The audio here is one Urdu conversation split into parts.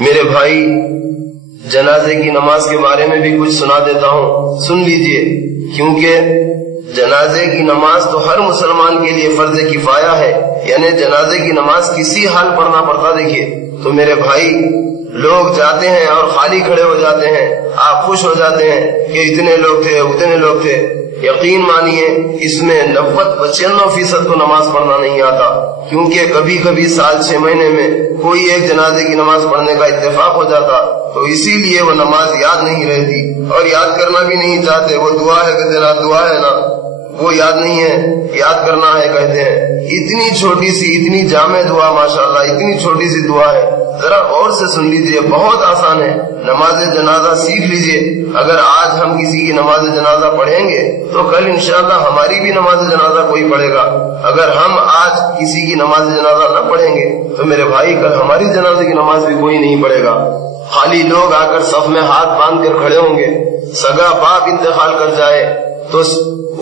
میرے بھائی، جنازے کی نماز کے بارے میں بھی کچھ سنا دیتا ہوں، سن لیجئے، کیونکہ جنازے کی نماز تو ہر مسلمان کے لیے فرض کفایہ ہے، یعنی جنازے کی نماز کسی حال پڑھنا پڑتا۔ دیکھیے تو میرے بھائی، لوگ جاتے ہیں اور خالی کھڑے ہو جاتے ہیں، آپ خوش ہو جاتے ہیں کہ اتنے لوگ تھے اتنے لوگ تھے۔ یقین مانیے اس میں 90-95% کو نماز پڑھنا نہیں آتا، کیونکہ کبھی کبھی سال 6 مہینے میں کوئی ایک جنازے کی نماز پڑھنے کا اتفاق ہو جاتا، تو اسی لیے وہ نماز یاد نہیں رہتی اور یاد کرنا بھی نہیں چاہتے۔ وہ دعا ہے کہ ذرا دعا ہے نا، وہ یاد نہیں ہے، یاد کرنا ہے کہتے ہیں۔ اتنی چھوٹی سی، اتنی جامع دعا، ماشاءاللہ اتنی چھوٹی سی دعا ہے، ذرا غور سے سن لیجئے، بہت آسان ہے۔ نماز جنازہ سیکھ لیجئے۔ اگر آج ہم کسی کی نماز جنازہ پڑھیں گے تو کل انشاءاللہ ہماری بھی نماز جنازہ کوئی پڑھے گا۔ اگر ہم آج کسی کی نماز جنازہ نہ پڑھیں گے تو میرے بھائی کل ہماری جنازے کی نماز بھی کوئی نہیں پڑھے گا۔ خالی لوگ آ کر صف میں ہاتھ باندھ کر کھڑے ہوں گے۔ سگا باپ انتقال کر جائے تو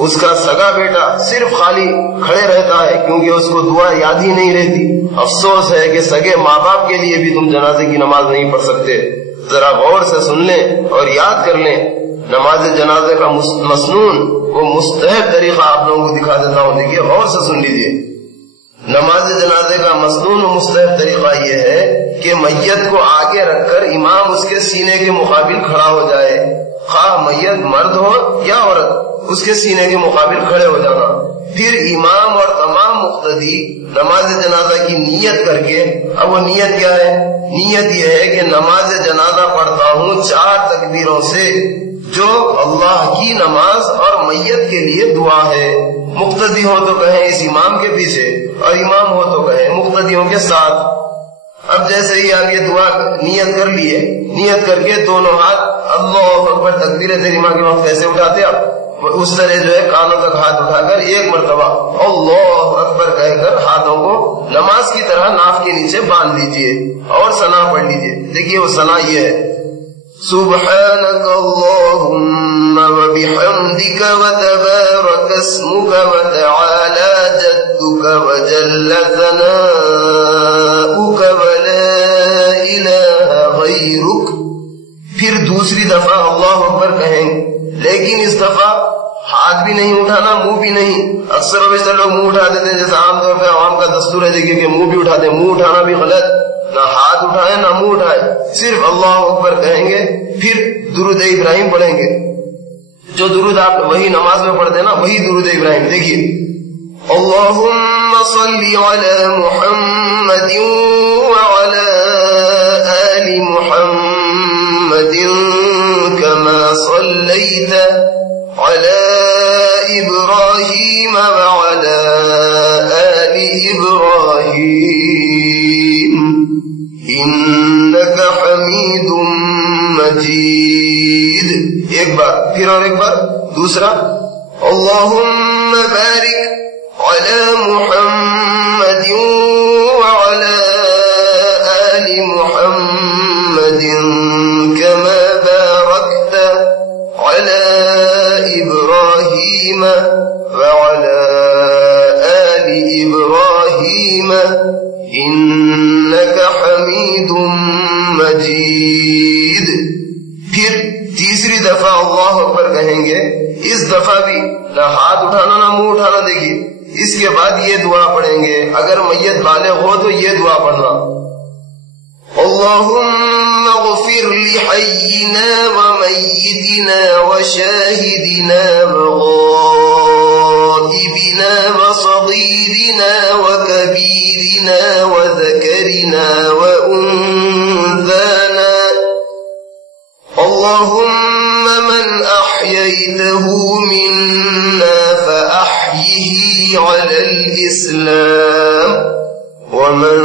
اس کا سگا بیٹا صرف خالی کھڑے رہتا ہے، کیونکہ اس کو دعا یاد ہی نہیں رہتی۔ افسوس ہے کہ سگے ماں باپ کے لیے بھی تم جنازے کی نماز نہیں پڑھ سکتے۔ ذرا غور سے سن لیں اور یاد کر لیں۔ نماز جنازے کا مسنون، وہ مستحب طریقہ آپ لوگوں کو دکھا دیتا ہوں، دیکھیے غور سے سن لیجیے۔ نماز جنازے کا مسنون و مستحب طریقہ یہ ہے کہ میت کو آگے رکھ کر امام اس کے سینے کے مقابل کھڑا ہو جائے، خواہ میت مرد ہو یا عورت، اس کے سینے کے مقابل کھڑے ہو جانا۔ پھر امام اور تمام مقتدی نماز جنازہ کی نیت کر کے، اب وہ نیت کیا ہے؟ نیت یہ ہے کہ نماز جنازہ پڑھتا ہوں 4 تکبیروں سے، جو اللہ کی نماز اور میت کے لیے دعا ہے۔ مقتدی ہو تو کہیں اس امام کے پیچھے، اور امام ہو تو کہیں مقتدیوں کے ساتھ۔ اب جیسے ہی آپ یہ دعا نیت کر لیے، نیت کر کے دونوں ہاتھ اللہ اکبر تکبیر تحریمہ کے وقت کیسے اٹھاتے آپ؟ اس طرح جو ہے کانوں تک ہاتھ اٹھا کر ایک مرتبہ اللہ اکبر کہہ کر ہاتھوں کو نماز کی طرح ناف کے نیچے باندھ لیجئے اور ثنا پڑھ لیجئے۔ دیکھیے وہ ثنا یہ ہے: سبحانک اللہم وبحمدک وتبارک اسمک وتعالی جدک وجل ثناؤک ولا الہ غیرک۔ پھر دوسری دفعہ اللہ اکبر کہیں، لیکن اس دفعہ ہاتھ بھی نہیں اٹھانا، منہ بھی نہیں۔ اکثر و بیشتر لوگ منہ اٹھا دیتے ہیں، جیسا عام طور پہ عوام کا دستور ہے دیکھیے کہ منہ بھی اٹھاتے ہیں۔ منہ اٹھانا بھی غلط، نہ ہاتھ اٹھائے نہ منہ اٹھائے، صرف اللہ اکبر کہیں گے۔ پھر درود ابراہیم پڑھیں گے، جو درود آپ وہی نماز میں پڑھتے ہیں نا، وہی درود ابراہیم۔ دیکھیے: اللہم صلی علی محمد وعلی آل محمد كما صليت على إبراهيم وعلى آل إبراهيم إنك حميد مجيد۔ ایک بار، پھر اور ایک بار، دوسرا: اللهم بارك على محمد وعلى آل محمد كما باركت على إبراهيم وعلى آل إبراهيم إنك حميد مجيد۔ پھر تیسری دفعہ اللہ اکبر کہیں گے، اس دفعہ بھی نہ ہاتھ اٹھانا نہ منہ اٹھانا۔ دیکھیے اس کے بعد یہ دعا پڑھیں گے، اگر میت بالغ ہو تو یہ دعا پڑھنا: اللهم اغفر لحينا وميتنا وشاهدنا وغائبنا وصغيرنا وكبيرنا وذكرنا وأنثانا اللهم من أحييته منا فأحيه على الإسلام ومن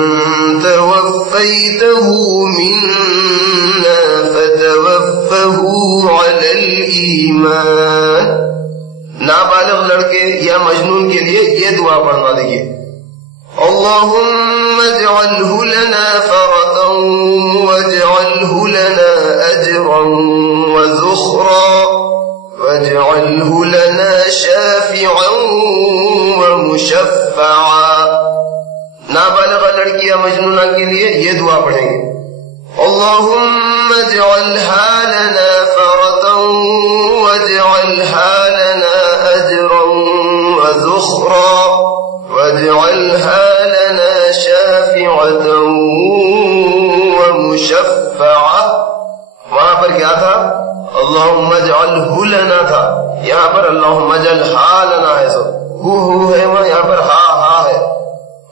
توفيته منا فتوفه على الإيمان۔ نابالغ لڑکے یا مجنون کے لیے یہ دعا پڑھنا۔ دیکھیے: اللهم اجعله لنا فرطا واجعله لنا أجرا وذخرا واجعله لنا شافعا ومشفعا۔ نابالغ لڑکی یا مجنونہ کے لیے یہ دعا پڑھیں گے: اللهم اجعلها لنا فرطا واجعلها لنا أجرا وذخرا واجعلها لنا شافعة ومشفعة. وہاں پر کیا تھا؟ اللہم اجعلہ لنا تھا، یہاں پر اللہم اجعلہا لنا ہے، سو ہو ہے وہاں، یہاں پر ہا ہے،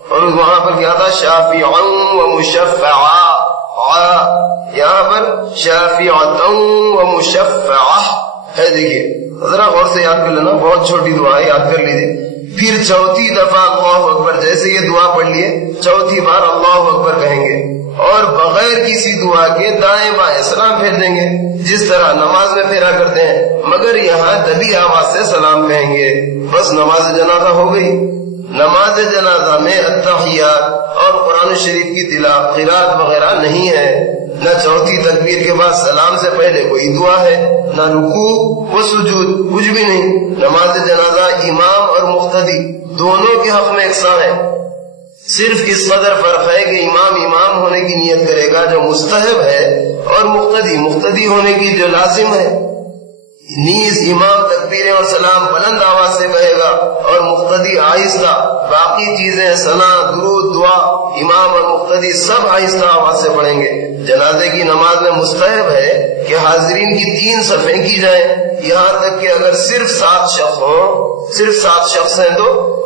اور وہاں پر کیا تھا؟ شافعا ومشفعا، یہاں پر شافعتا ومشفعہ ہے. دیکھیے ذرا غور سے یاد کر لینا، بہت چھوٹی دعا ہے، یاد کر لیجیے. پھر چوتھی دفعہ اللہ اکبر، جیسے یہ دعا پڑھ لیے چوتھی بار اللہ اکبر کہیں گے اور بغیر کسی دعا کے دائیں بائیں سلام پھیر دیں گے، جس طرح نماز میں پھیرا کرتے ہیں، مگر یہاں دبی آواز سے سلام کہیں گے. بس نماز جنازہ ہو گئی. نماز جنازہ میں التحیات اور قرآن شریف کی تلاوت قرات وغیرہ نہیں ہے، نہ چوتھی تکبیر کے بعد سلام سے پہلے کوئی دعا ہے، نہ رکوع و سجود، کچھ بھی نہیں. نماز جنازہ امام اور مقتدی دونوں کے حق میں یکساں ہے. صرف اس قدر فرق ہے کہ امام ہونے کی نیت کرے گا جو مستحب ہے، اور مقتدی ہونے کی جو لازم ہے. نیز امام تکبیریں اور سلام بلند آواز سے کہے گا اور مقتدی آہستہ. باقی چیزیں ثنا، درود، دعا امام اور مقتدی سب آہستہ آواز سے پڑھیں گے. جنازے کی نماز میں مستحب ہے کہ حاضرین کی 3 صفیں کی جائیں، یہاں تک کہ اگر صرف 7 شخص ہیں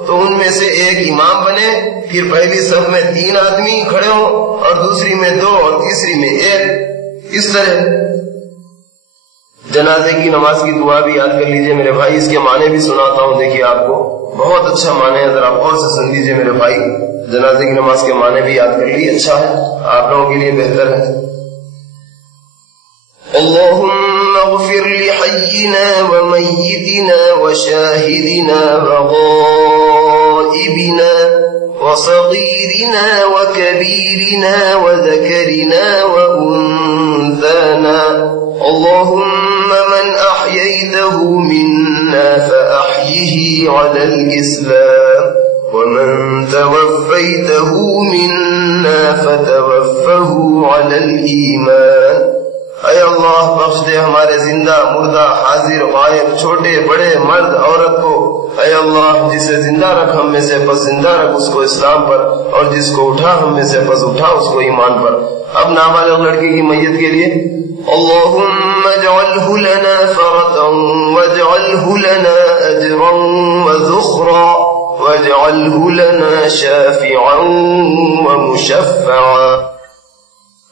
تو ان میں سے ایک امام بنے، پھر پہلی صف میں 3 آدمی کھڑے ہوں اور دوسری میں 2 اور تیسری میں 1. اس طرح جنازے کی نماز کی دعا بھی یاد کر لیجئے میرے بھائی. اس کے معنی بھی سناتا ہوں، دیکھیے آپ کو بہت اچھا معنی ہے، ذرا غور سے سن لیجئے میرے بھائی. جنازے کی نماز کے معنی بھی یاد کر لیجئے، اچھا ہے، آپ لوگوں کے لیے بہتر ہے. اللهم اغفر لحينا وميتنا وشاهدنا وغائبنا وصغيرنا وكبيرنا وذكرنا وأنثانا. اللهم من أحييته منا فأحيه على الإسلام ومن توفيته منا فتوفه على الإيمان. اے اللہ بخش دے ہمارے زندہ مردہ حاضر غائب چھوٹے بڑے مرد عورت کو. اے اللہ جسے زندہ رکھ ہم میں سے پس زندہ رکھ اس کو اسلام پر، اور جس کو اٹھا ہم میں سے پس اٹھا اس کو ایمان پر. اب نابالغ لڑکی کی میت کے لیے اللهم اجعله لنا فرطا واجعله لنا اجرا وذخرا واجعله لنا شافعا ومشفعا.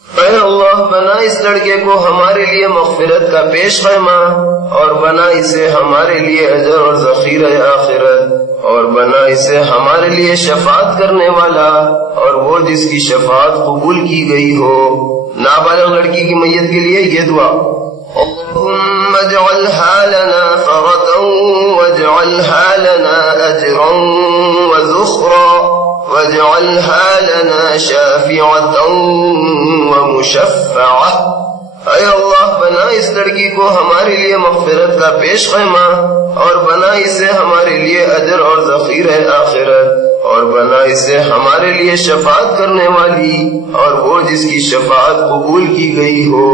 اے اللہ بنا اس لڑکے کو ہمارے لیے مغفرت کا پیش خیمہ، اور بنا اسے ہمارے لیے اجر اور ذخیرہ آخرت، اور بنا اسے ہمارے لیے شفاعت کرنے والا، اور وہ جس کی شفاعت قبول کی گئی ہو. نابالغ لڑکی کی میت کے لیے یہ دعا اللهم اجعلها لنا فرطا واجعلها لنا اجرا وذخرا واجعلها لنا شافعة ومشفعة. اے اللہ بنا اس لڑکی کو ہمارے لیے مغفرت کا پیش خیمہ، اور بنا اسے ہمارے لیے اجر اور ذخیرہ آخرت، اور بنا اسے ہمارے لیے شفاعت کرنے والی، اور وہ جس کی شفاعت قبول کی گئی ہو.